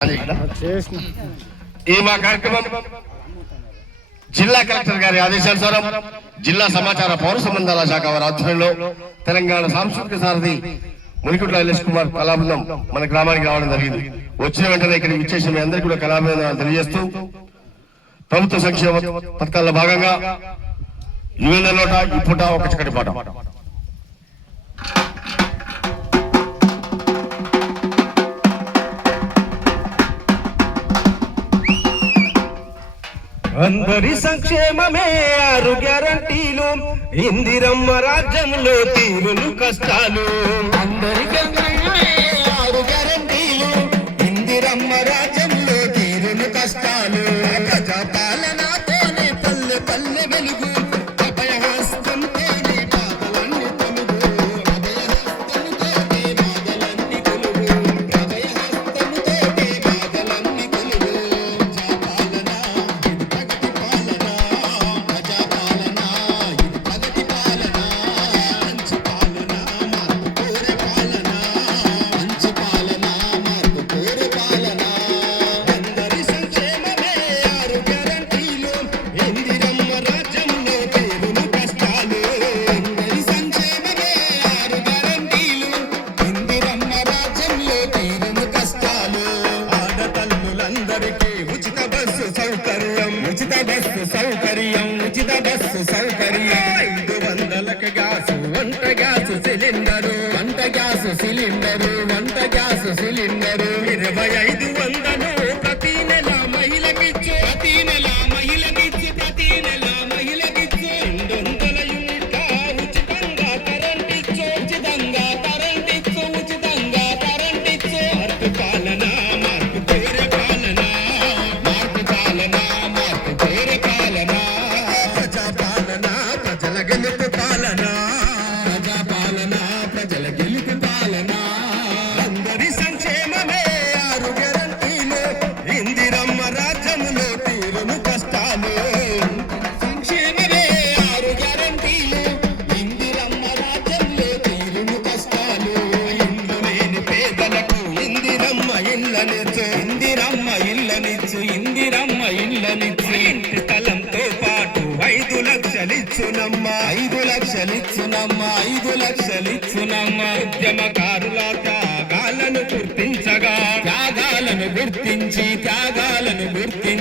ఈ మా కార్యక్రమం జిల్లా కలెక్టర్ గారి ఆదేశానుసారం జిల్లా సమాచార పౌర సంబంధాల శాఖ వారి ఆధ్వర్యంలో తెలంగాణ సాంస్కృతిక సారథి మునికుట్ల ఎల్ఎస్ కుమార్ కళాబృందం మన గ్రామానికి రావడం జరిగింది. వచ్చిన వెంటనే ఇక్కడికి విచ్చేసి మీ అందరికీ కూడా కళాబృందం తెలియజేస్తూ ప్రభుత్వ సంక్షేమ పథకాల్లో భాగంగా యువనలోట ఈ పూట ఒక చక్కటి పాట. అందరి సంక్షేమమే 6 గ్యారంటీలు, ఇందిరమ్మ రాజ్యంలో తీరును కష్టాలు. అందరికీ 6 గ్యారంటీలు, ఇందిరమ్మ రాజ్యంలో తీరును కష్టాలు. ప్రజాపాలనతోనే పల్లె పల్లె వెలుగు, అభయహస్తంతోనే బాధలన్నీ తొలుగు, అభయహస్తంతోనే బాధలన్నీ తొలుగు, అభయహస్తంతోనే బాధలన్నీ తొలుగు. ఉచిత బస్సు సౌకర్యం 500కి గ్యాసు, వంట గ్యాసు సిలిండరు, వంట గ్యాసు సిలిండరు, వంట గ్యాసు సిలిండరు 2500 ప్రతి నెల మహిళకిచ్చు, ప్రతి నెల మహిళకిచ్చు, ప్రతి నెల మహిళకిచ్చు. 200 యూనిట్ల ఉచితంగా కరెంట్ ఇచ్చు, ఉచితంగా కరెంట్ ఇచ్చు, ఉచితంగా కరెంట్ ఇచ్చు. మార్పు పాలన, మార్పు కోరే పాలన, మార్పు పాలన, మార్పు కోరే పాలన. ప్రజల గెలుపు పాలన, ప్రజాపాలన, ప్రజల గెలుపు పాలన. అందరి సంక్షేమమే 6 గ్యారంటీలు, ఇందిరమ్మ రాజ్యములో తీరును కష్టాలు. సంక్షేమమే 6 గ్యారంటీలు, ఇందిరమ్మ రాజ్యంలో తీరును కష్టాలు. ఇల్లు లేని పేదలకు ఇందిరమ్మ ఇళ్ళనిచ్చు, ఇందిరమ్మ ఇళ్ళనిచ్చు, ఇందిరమ్మ ఇళ్ళనిచ్చు. ఇంటి స్థలంతో పాటు 5 లక్షలిచ్చునమ్మ, 5 లక్షలిచ్చునమ్మ, 5 లక్షలిచ్చునమ్మ. ఉద్యమకారుల త్యాగాలను గుర్తించగా, త్యాగాలను గుర్తించి, త్యాగాలను గుర్తించి